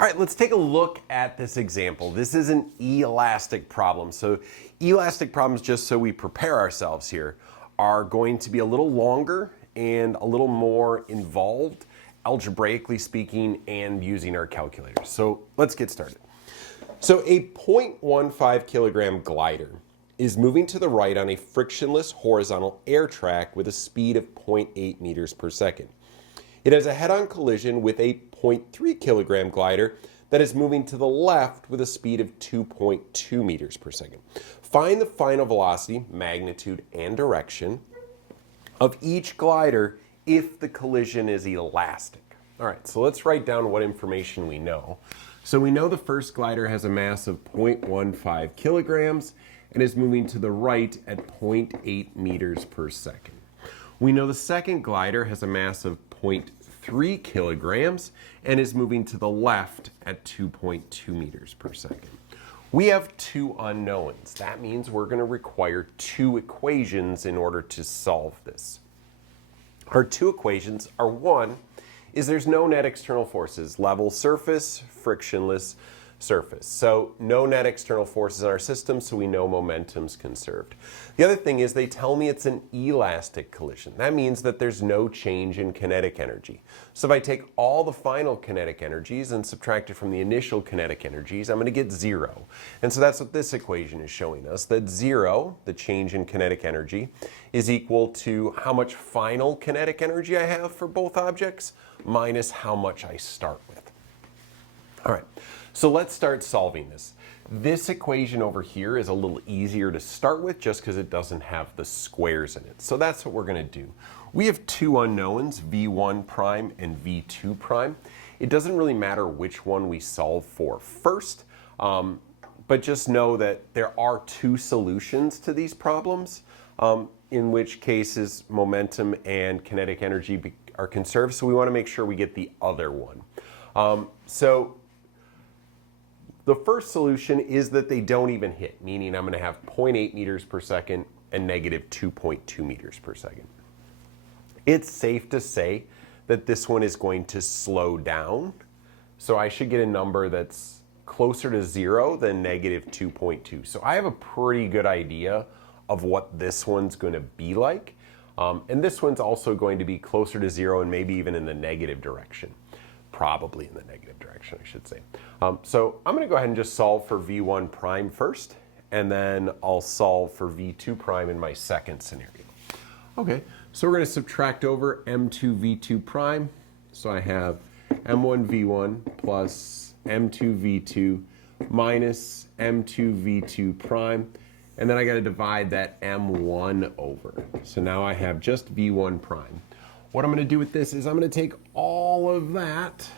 All right, let's take a look at this example. This is an elastic problem. So elastic problems, just so we prepare ourselves here, are going to be a little longer and a little more involved, algebraically speaking, and using our calculators. So let's get started. So a 0.15 kilogram glider is moving to the right on a frictionless horizontal air track with a speed of 0.8 meters per second. It has a head-on collision with a 0.3 kilogram glider that is moving to the left with a speed of 2.2 meters per second. Find the final velocity, magnitude, and direction of each glider if the collision is elastic. All right, so let's write down what information we know. So we know the first glider has a mass of 0.15 kilograms and is moving to the right at 0.8 meters per second. We know the second glider has a mass of 0.3 kilograms and is moving to the left at 2.2 meters per second. We have two unknowns. That means we're going to require two equations in order to solve this. Our two equations are, one is there's no net external forces, level surface, frictionless surface. So no net external forces in our system, so we know momentum's conserved. The other thing is they tell me it's an elastic collision. That means that there's no change in kinetic energy. So if I take all the final kinetic energies and subtract it from the initial kinetic energies, I'm going to get zero. And so that's what this equation is showing us, that zero, the change in kinetic energy, is equal to how much final kinetic energy I have for both objects minus how much I start with. All right. So let's start solving this. This equation over here is a little easier to start with just because it doesn't have the squares in it. So that's what we're going to do. We have two unknowns, v1 prime and v2 prime. It doesn't really matter which one we solve for first, but just know that there are two solutions to these problems, in which cases momentum and kinetic energy are conserved. So we want to make sure we get the other one. The first solution is that they don't even hit, meaning I'm going to have 0.8 meters per second and negative 2.2 meters per second. It's safe to say that this one is going to slow down, so I should get a number that's closer to zero than negative 2.2. So I have a pretty good idea of what this one's going to be like, and this one's also going to be closer to zero and maybe even in the negative direction. Probably in the negative direction, I should say. So I'm going to go ahead and just solve for v1 prime first, and then I'll solve for v2 prime in my second scenario. Okay, so we're going to subtract over m2 v2 prime. So I have m1 v1 plus m2 v2 minus m2 v2 prime, and then I got to divide that m1 over. So now I have just v1 prime. What I'm going to do with this is I'm going to take all of that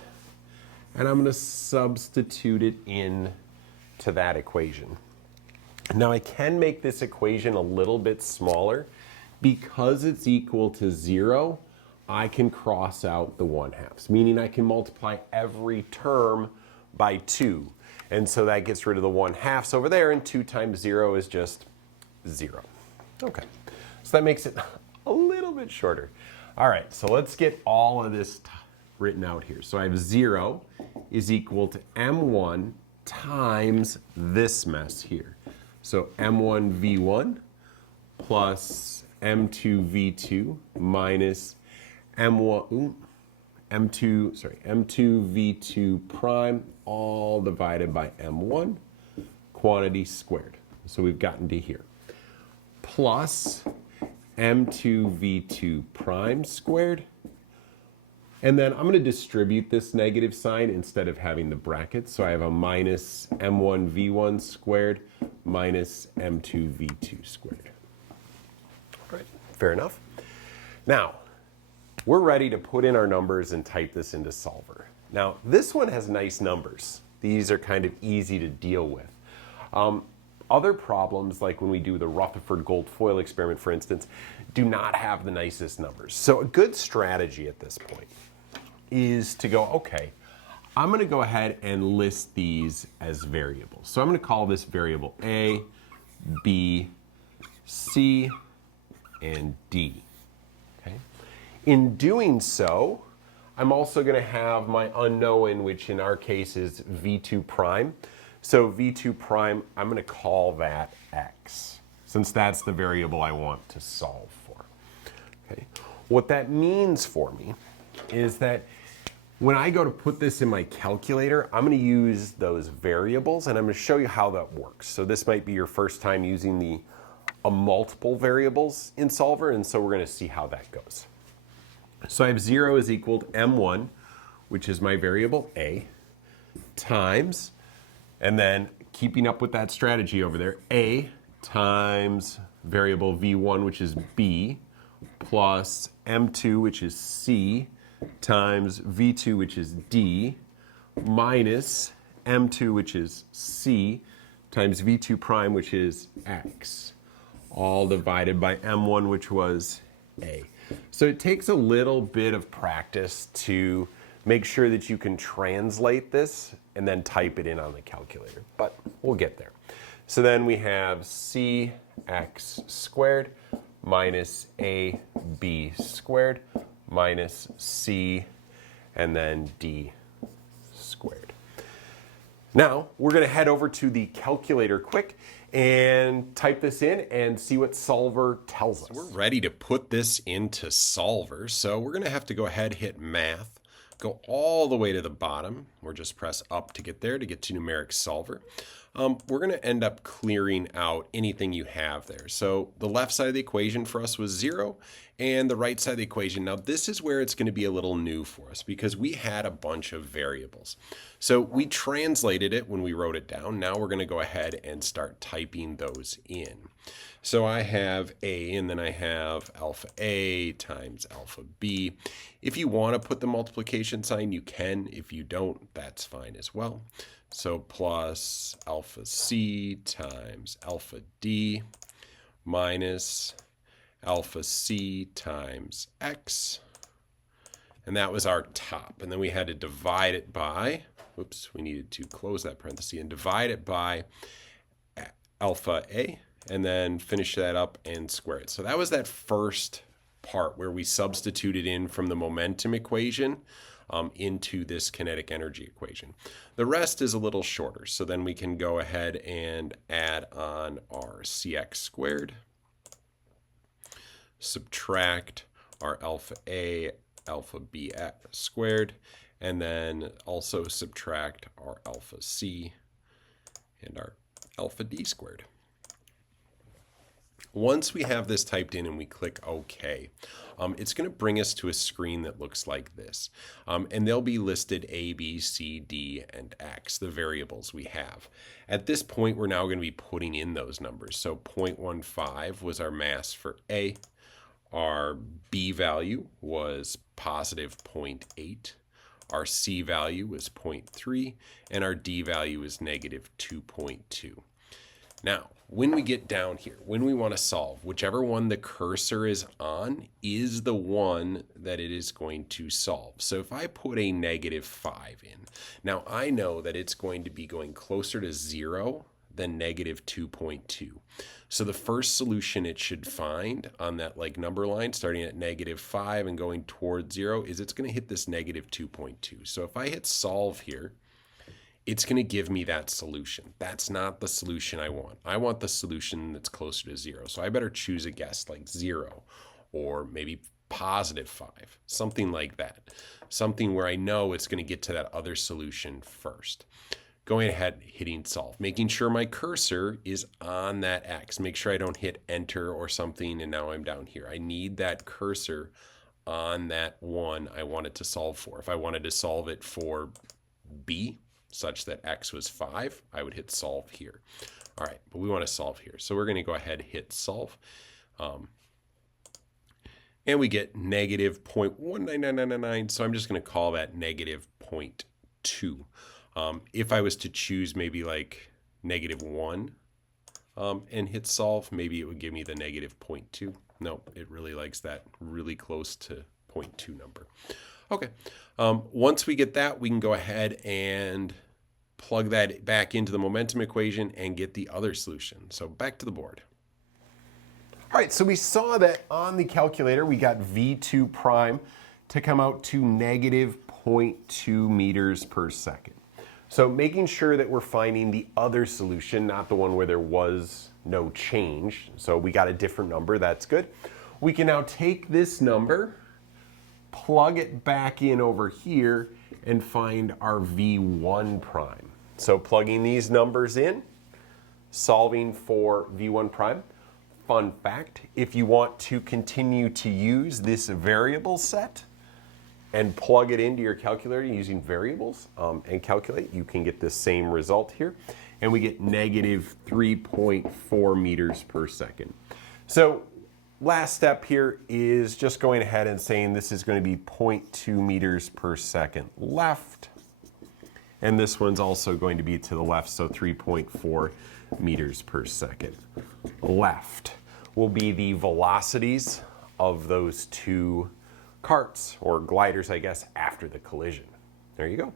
and I'm going to substitute it in to that equation. Now I can make this equation a little bit smaller. Because it's equal to zero, I can cross out the 1/2, meaning I can multiply every term by 2. And so that gets rid of the 1/2 over there, and 2 times 0 is just 0. Okay, so that makes it a little bit shorter. All right, so let's get all of this written out here. So I have 0 is equal to m1 times this mess here. So m1 v1 plus m2 v2 minus m2 v2 prime, all divided by m1 quantity squared. So we've gotten to here. Plus m2 v2 prime squared. And then I'm going to distribute this negative sign instead of having the brackets. So I have a minus m1 v1 squared minus m2 v2 squared. All right, fair enough. Now, we're ready to put in our numbers and type this into Solver. Now, this one has nice numbers. These are kind of easy to deal with. Other problems, like when we do the Rutherford gold foil experiment, for instance, do not have the nicest numbers. So a good strategy at this point is to go, okay, I'm going to go ahead and list these as variables. So I'm going to call this variable A, B, C, and D. Okay? In doing so, I'm also going to have my unknown, which in our case is v2 prime. So v2 prime, I'm going to call that x, since that's the variable I want to solve for. Okay. What that means for me is that when I go to put this in my calculator, I'm going to use those variables, and I'm going to show you how that works. So this might be your first time using the multiple variables in Solver, and so we're going to see how that goes. So I have 0 is equal to m1, which is my variable a, times, and then keeping up with that strategy over there, a times variable v1, which is b, plus m2, which is c, times v2, which is d, minus m2, which is c, times v2 prime, which is x, all divided by m1, which was a. So it takes a little bit of practice to make sure that you can translate this and then type it in on the calculator, but we'll get there. So then we have cx squared minus ab squared minus c, and then d squared. Now, we're going to head over to the calculator quick and type this in and see what Solver tells us. So we're ready to put this into Solver, so we're going to have to go ahead, hit Math, go all the way to the bottom, or just press up to get there to get to Numeric Solver. We're going to end up clearing out anything you have there. So the left side of the equation for us was 0, and the right side of the equation. Now this is where it's going to be a little new for us because we had a bunch of variables. So we translated it when we wrote it down. Now we're going to go ahead and start typing those in. So I have a, and then I have alpha a times alpha b. If you want to put the multiplication sign, you can. If you don't, that's fine as well. So plus alpha c times alpha d minus alpha c times x. And that was our top. And then we had to divide it by, oops, we needed to close that parenthesis and divide it by alpha a, and then finish that up and square it. So that was that first part where we substituted in from the momentum equation into this kinetic energy equation. The rest is a little shorter, so then we can go ahead and add on our cx squared, subtract our alpha a, alpha b squared, and then also subtract our alpha c and our alpha d squared. Once we have this typed in and we click OK, it's going to bring us to a screen that looks like this. And they'll be listed A, B, C, D, and X, the variables we have. At this point, we're now going to be putting in those numbers. So 0.15 was our mass for A. Our B value was positive 0.8. Our C value was 0.3. And our D value is negative 2.2. Now, when we get down here, when we want to solve, whichever one the cursor is on is the one that it is going to solve. So if I put a negative 5 in, now I know that it's going to be going closer to 0 than negative 2.2. So the first solution it should find on that like number line starting at negative 5 and going towards 0 is it's going to hit this negative 2.2. So if I hit solve here, it's going to give me that solution. That's not the solution I want. I want the solution that's closer to 0. So I better choose a guess like 0 or maybe positive 5, something like that. Something where I know it's going to get to that other solution first. Going ahead, hitting solve, making sure my cursor is on that X. Make sure I don't hit enter or something and now I'm down here. I need that cursor on that one I wanted to solve for. If I wanted to solve it for B, such that X was 5, I would hit solve here. All right, but we want to solve here. So we're going to go ahead and hit solve. And we get negative 0.19999, so I'm just going to call that negative 0.2. If I was to choose maybe like negative 1 and hit solve, maybe it would give me the negative 0.2. No, it really likes that really close to 0.2 number. Okay, once we get that, we can go ahead and plug that back into the momentum equation and get the other solution. So back to the board. All right, so we saw that on the calculator, we got V2 prime to come out to negative 0.2 meters per second. So making sure that we're finding the other solution, not the one where there was no change. So we got a different number, that's good. We can now take this number, plug it back in over here, and find our V1 prime. So plugging these numbers in, solving for V1 prime. Fun fact, if you want to continue to use this variable set and plug it into your calculator using variables and calculate, you can get the same result here. And we get negative 3.4 meters per second. So last step here is just going ahead and saying this is going to be 0.2 meters per second left. And this one's also going to be to the left, so 3.4 meters per second left will be the velocities of those two carts, or gliders, I guess, after the collision. There you go.